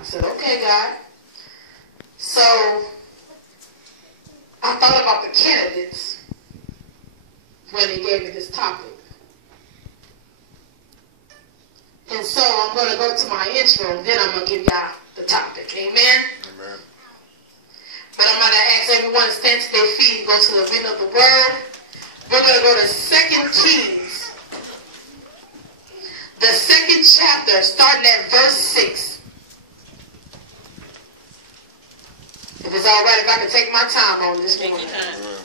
I said, okay, God. So I thought about the candidates when he gave me this topic. And so I'm going to go to my intro, then I'm going to give y'all the topic. Amen? Amen. But I'm going to ask everyone to stand to their feet and go to the reading of the word. We're going to go to 2 Kings, the 2nd chapter, starting at verse 6. If it's all right if I can take my time on this morning. Amen.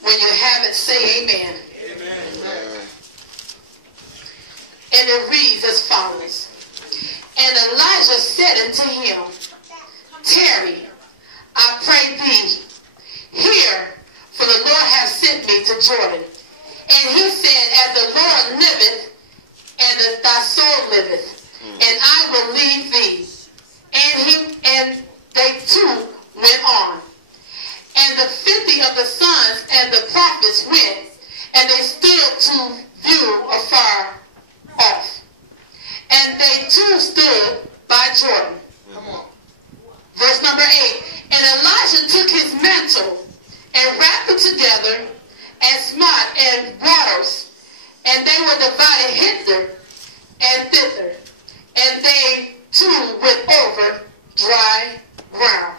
When you have it, say amen. Amen. And it reads as follows. And Elijah said unto him, tarry, I pray thee, here, for the Lord hath sent me to Jordan. And he said, as the Lord liveth, and as thy soul liveth, and I will leave thee. And they two went on. And the 50 of the sons and the prophets went, and they stood to view afar off. And they too stood by Jordan. Come on. Verse number 8. And Elijah took his mantle and wrapped it together and smote and waters, and they were divided hither and thither, and they too went over dry ground.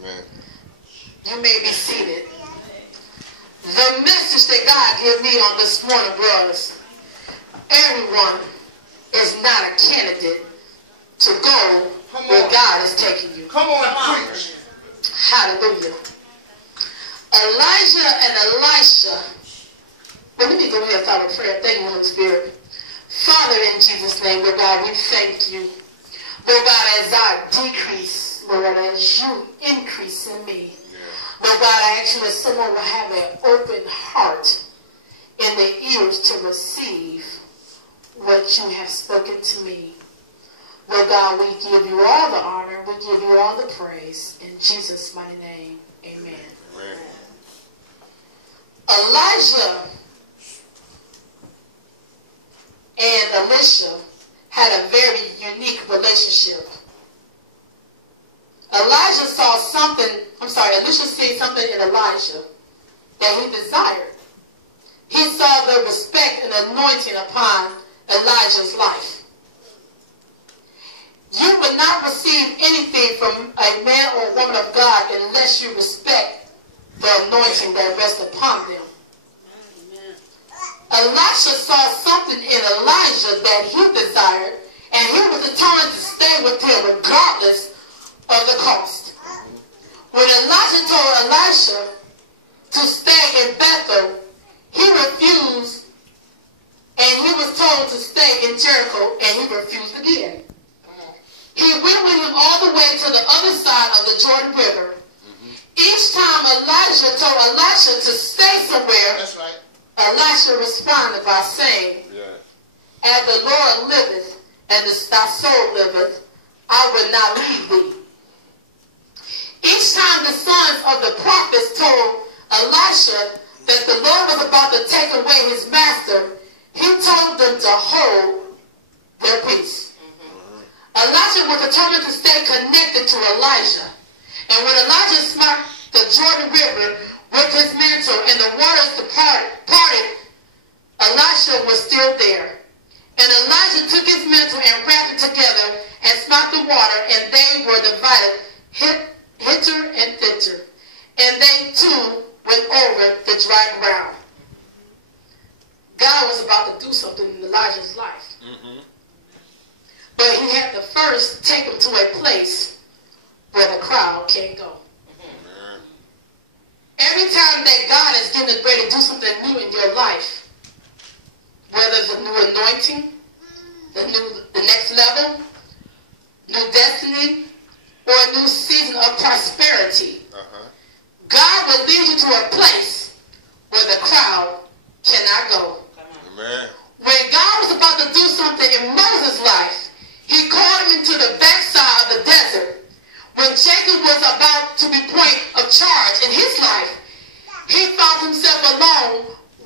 Amen. You may be seated. The message that God gave me on this morning was, everyone is not a candidate to go where God is taking you. Come on, preach. Hallelujah. Elijah and Elisha. Well, let me go ahead and follow prayer. Thank you, Holy Spirit. Father, in Jesus' name, Lord God, we thank you. Lord God, as I decrease, Lord, as you increase in me. Lord God, I ask you that someone will have an open heart in their ears to receive what you have spoken to me. Lord God, we give you all the honor. We give you all the praise. In Jesus' mighty name, amen. Amen. Elijah and Elisha had a very unique relationship. Elisha seen something in Elijah that he desired. He saw the respect and anointing upon Elijah's life. You would not receive anything from a man or a woman of God unless you respect the anointing that rests upon them. Elisha saw something in Elijah that he desired, and he was determined to stay with him regardless of the cost. When Elijah told Elisha to stay in Bethel, he refused, and he was told to stay in Jericho, and he refused again. He went with him all the way to the other side of the Jordan River. Each time Elijah told Elisha to stay somewhere, That's right. Elisha responded by saying, as the Lord liveth, and thy soul liveth, I will not leave thee. Each time the sons of the prophets told Elisha that the Lord was about to take away his master, he told them to hold their peace. Elisha was determined to stay connected to Elijah. And when Elijah smote the Jordan River with his mantle and the waters parted, Elisha was still there. And Elijah took his mantle and wrapped it together and smote the water, and they were divided hither and thither. And they too went over the dry ground. God was about to do something in Elijah's life. But he had to first take him to a place where the crowd can't go. Every time that God is getting ready to do something new in your life, whether it's a new anointing, the next level, new destiny, or a new season of prosperity, God will lead you to a place where the crowd cannot go. Amen. When God was about to do something in Moses' life, he called him into the backside of the desert. When Jacob was about to be point of charge,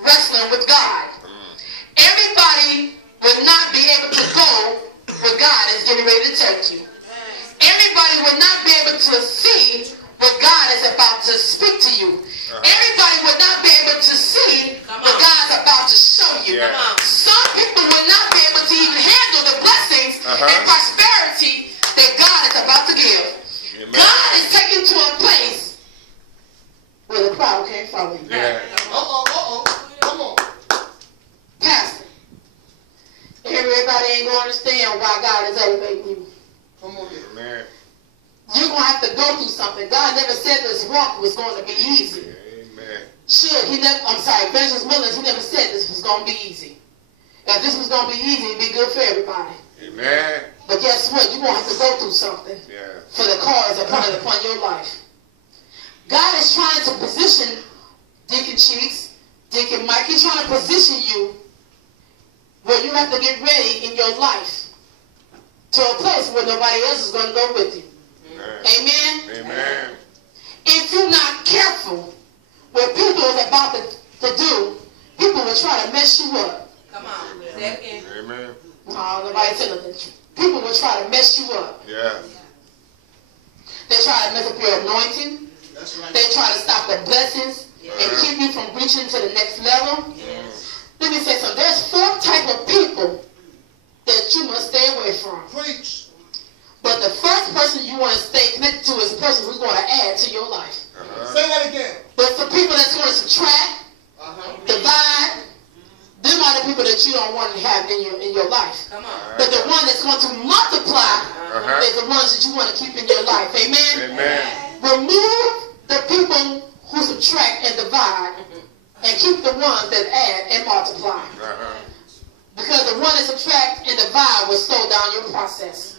wrestling with God. Everybody will not be able to go where God is getting ready to take you. Everybody will not be able to see what God is about to speak to you. Everybody will not be able to see what God's about to show you. Some people will not be able to even handle the blessings and prosperity that God is about to give. God is taking to a place where the crowd can't follow you. Come on. Pastor, everybody ain't going to understand why God is elevating you. Come on, man. You're going to have to go through something. God never said this walk was going to be easy. Amen. Sure, Evangelist Mullins, he never said this was going to be easy. If this was going to be easy, it'd be good for everybody. Amen. But guess what? You're going to have to go through something for the cause appointed upon your life. God is trying to position Deacon Cheeks, Deacon Mike. He's trying to position you where you have to get ready in your life to a place where nobody else is going to go with you. Amen. Amen. If you're not careful, what people is about to do, people will try to mess you up. Come on. Amen. No, nobody said nothing. People will try to mess you up. Yeah. They try to mess up your anointing. That's right. They try to stop the blessings and keep you from reaching to the next level. Yes. Let me say something. There's 4 types of people that you must stay away from. Preach. But the first person you want to stay connected to is the person who's going to add to your life. Say that again. But for people that's going to subtract, divide, them are the people that you don't want to have in your life. Come on. But the one that's going to multiply is the ones that you want to keep in your life. Amen? Amen. Remove the people who subtract and divide and keep the ones that add and multiply. Because the one that subtract and divide will slow down your process.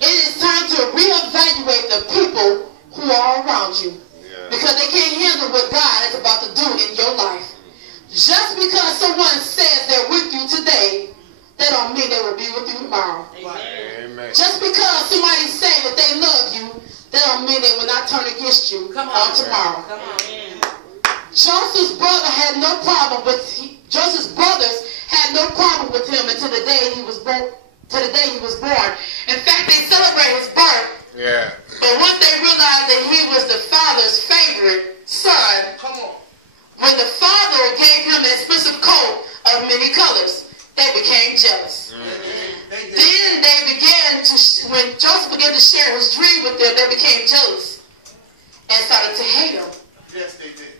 It is time to reevaluate the people who are around you. Because they can't handle what God is about to do in your life. Just because someone says they're with you today, that don't mean they will be with you tomorrow. Amen. Just because somebody say that they love you, that don't mean they will not turn against you on tomorrow. Come on. Joseph's brothers had no problem with him until the day he was born. In fact, they celebrate his birth. Yeah. But once they realized that he was the father's favorite son, when the father gave him an expensive coat of many colors, they became jealous. Then they began to, when Joseph began to share his dream with them, they became jealous and started to hate him. Yes, they did.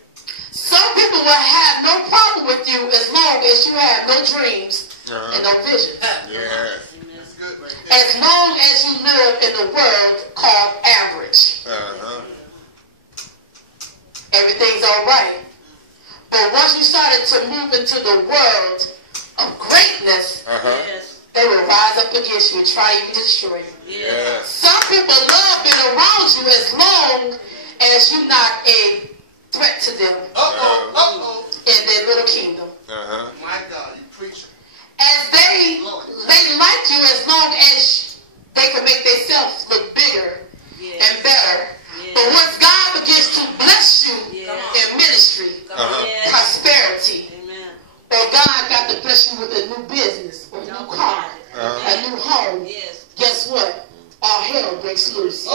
Some people will have no problem with you as long as you have no dreams and no vision. Yeah. As long as you live in the world called average. Everything's all right. But once you started to move into the world of greatness, they will rise up against you and try to destroy you. Yeah. Some people love being around you as long as you're not a threat to them in their little kingdom. My God, you preaching. As they like you as long as they can make themselves look bigger and better. But once God begins to bless you in ministry, prosperity, or God got to bless you with a new business, or a new car, a new home, guess what? All hell breaks loose.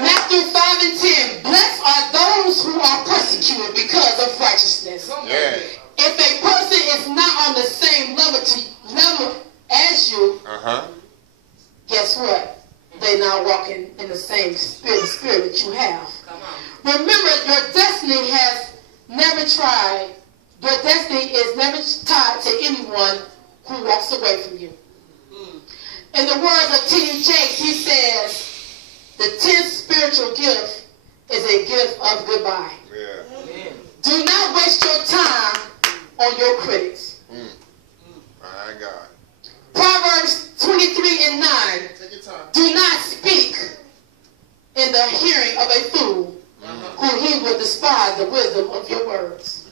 Matthew 5:10, blessed are those who are persecuted because of righteousness. If a person is not on the same level as you, guess what? They're not walking in the same spirit that you have. Remember, your destiny is never tied to anyone who walks away from you. In the words of T.D. Jakes, he says, the 10th spiritual gift is a gift of goodbye. Do not waste your time on your critics. My God. Proverbs 23:9. Do not speak in the hearing of a fool, who he will despise the wisdom of your words.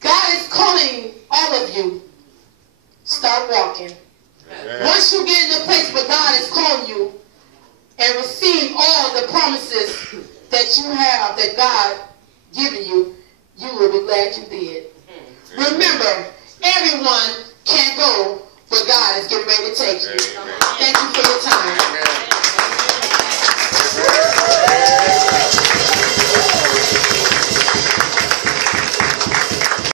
God is calling all of you. Start walking. Once you get in the place where God is calling you and receive all the promises that you have, that God given you, you will be glad you did. Amen. Remember, everyone can't go where God is getting ready to take you. Amen. Thank you for